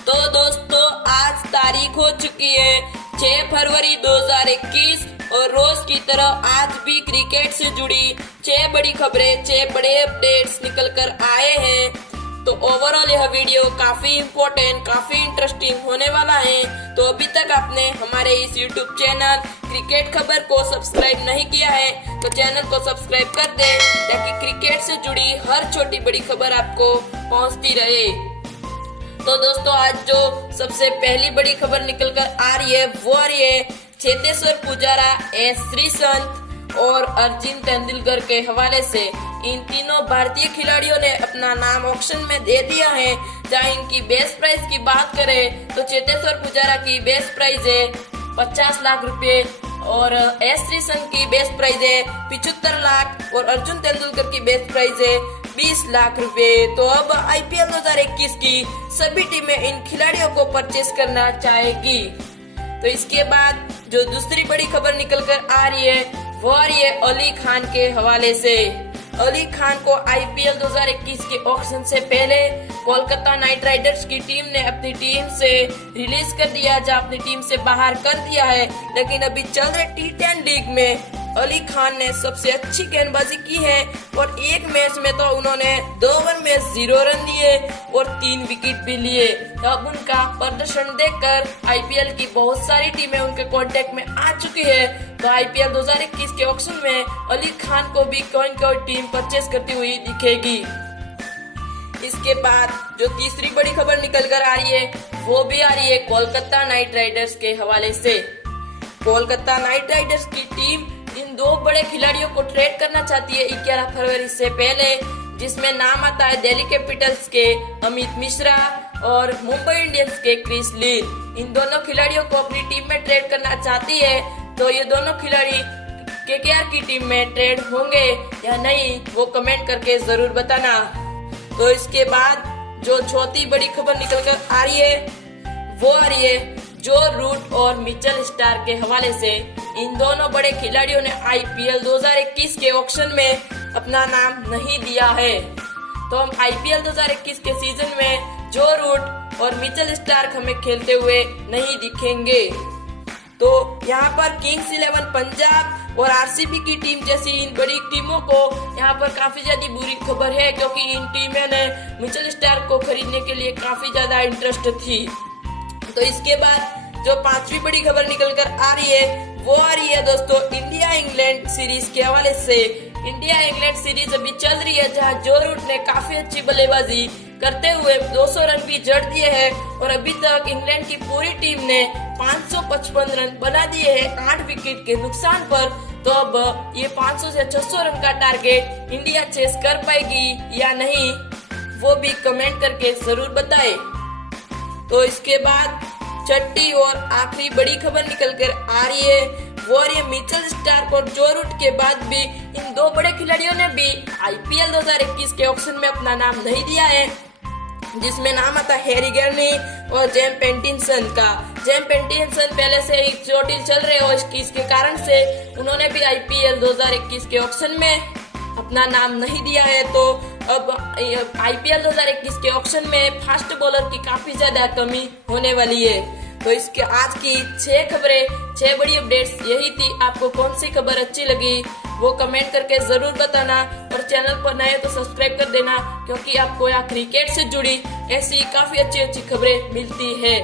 तो दोस्तों आज तारीख हो चुकी है 6 फरवरी 2021 और रोज की तरह आज भी क्रिकेट से जुड़ी 6 बड़ी खबरें 6 बड़े अपडेट्स निकल कर आए हैं। तो ओवरऑल यह वीडियो काफी इम्पोर्टेंट काफी इंटरेस्टिंग होने वाला है। तो अभी तक आपने हमारे इस यूट्यूब चैनल क्रिकेट खबर को सब्सक्राइब नहीं किया है तो चैनल को सब्सक्राइब कर दे ताकि क्रिकेट से जुड़ी हर छोटी बड़ी खबर आपको पहुंचती रहे। तो दोस्तों आज जो सबसे पहली बड़ी खबर निकल कर आ रही है वो आ रही है चेतेश्वर पुजारा, एस श्रीसंत और सचिन तेंदुलकर के हवाले से। इन तीनों भारतीय खिलाड़ियों ने अपना नाम ऑक्शन में दे दिया है। जहां इनकी बेस्ट प्राइस की बात करें तो चेतेश्वर पुजारा की बेस्ट प्राइस है 50 लाख रुपए और एस श्रीसंत की बेस्ट प्राइस है 75 लाख और अर्जुन तेंदुलकर की बेस्ट प्राइस है 20 लाख रुपए। तो अब आईपीएल 2021 की सभी टीमें इन खिलाड़ियों को परचेस करना चाहेगी। तो इसके बाद जो दूसरी बड़ी खबर निकल कर आ रही है वो आ रही है अली खान के हवाले से। अली खान को आईपीएल 2021 के ऑक्शन से पहले कोलकाता नाइट राइडर्स की टीम ने अपनी टीम से रिलीज कर दिया, जहां अपनी टीम से बाहर कर दिया है। लेकिन अभी चल रहे टी10 लीग में अली खान ने सबसे अच्छी गेंदबाजी की है और एक मैच में तो उन्होंने 2 ओवर में 0 रन दिए और 3 विकेट भी लिए। अब उनका प्रदर्शन देखकर आईपीएल की बहुत सारी टीमें उनके कांटेक्ट में आ चुकी है। तो आईपीएल 2021 के ऑक्शन में अली खान को भी कोई टीम परचेस करती हुई दिखेगी। इसके बाद जो तीसरी बड़ी खबर निकल कर आ रही है वो भी आ रही है कोलकाता नाइट राइडर्स के हवाले से। कोलकाता नाइट राइडर्स की टीम इन 2 बड़े खिलाड़ियों को ट्रेड करना चाहती है 11 फरवरी से पहले, जिसमें नाम आता है दिल्ली कैपिटल्स के अमित मिश्रा और मुंबई इंडियंस के क्रिस लिन। इन दोनों खिलाड़ियों को अपनी टीम में ट्रेड करना चाहती है। तो ये दोनों खिलाड़ी केकेआर की टीम में ट्रेड होंगे या नहीं वो कमेंट करके जरूर बताना। तो इसके बाद जो चौथी बड़ी खबर निकल कर आ रही है वो आ रही है जो रूट और मिचेल स्टार के हवाले से। इन दोनों बड़े खिलाड़ियों ने आईपीएल 2021 के ऑक्शन में अपना नाम नहीं दिया है। तो हम आईपीएल 2021 के सीजन में जो रूट और मिचेल स्टार्क हमें खेलते हुए नहीं दिखेंगे। तो यहाँ पर किंग्स 11 पंजाब और आरसीबी की टीम जैसी इन बड़ी टीमों को यहाँ पर काफी ज्यादा बुरी खबर है, क्योंकि इन टीमों ने मिचेल स्टार्क को खरीदने के लिए काफी ज्यादा इंटरेस्ट थी। तो इसके बाद जो 5वीं बड़ी खबर निकल कर आ रही है वो आ रही है दोस्तों इंडिया इंग्लैंड सीरीज के हवाले से। इंडिया इंग्लैंड सीरीज अभी चल रही है, जहां जो रूट ने काफी अच्छी बल्लेबाजी करते हुए 200 रन भी जड़ दिए हैं और अभी तक इंग्लैंड की पूरी टीम ने 555 रन बना दिए हैं 8 विकेट के नुकसान पर। तो अब ये 500 से 600 रन का टारगेट इंडिया चेस कर पाएगी या नहीं वो भी कमेंट करके जरूर बताए। तो इसके बाद छठी और आखिरी बड़ी खबर निकल कर आ रही है वो आ रही है मिचेल स्टार्क और जो रूट के बाद भी इन 2 बड़े खिलाड़ियों ने भी आईपीएल 2021 के ऑक्शन में अपना नाम नहीं दिया है, जिसमें नाम आता है हैरी गैरनी और जेम पेटिंसन का। जेम पेटिंसन पहले से ही चोटिल चल रहे हो, इसके कारण से उन्होंने भी आईपीएल 2021 के ऑक्शन में अपना नाम नहीं दिया है। तो अब आईपीएल 2021 के ऑक्शन में फास्ट बॉलर की काफी ज्यादा कमी होने वाली है। तो इसके आज की 6 खबरें 6 बड़ी अपडेट्स यही थी। आपको कौन सी खबर अच्छी लगी वो कमेंट करके जरूर बताना और चैनल पर नए तो सब्सक्राइब कर देना, क्योंकि आपको यहाँ क्रिकेट से जुड़ी ऐसी काफी अच्छी खबरें मिलती है।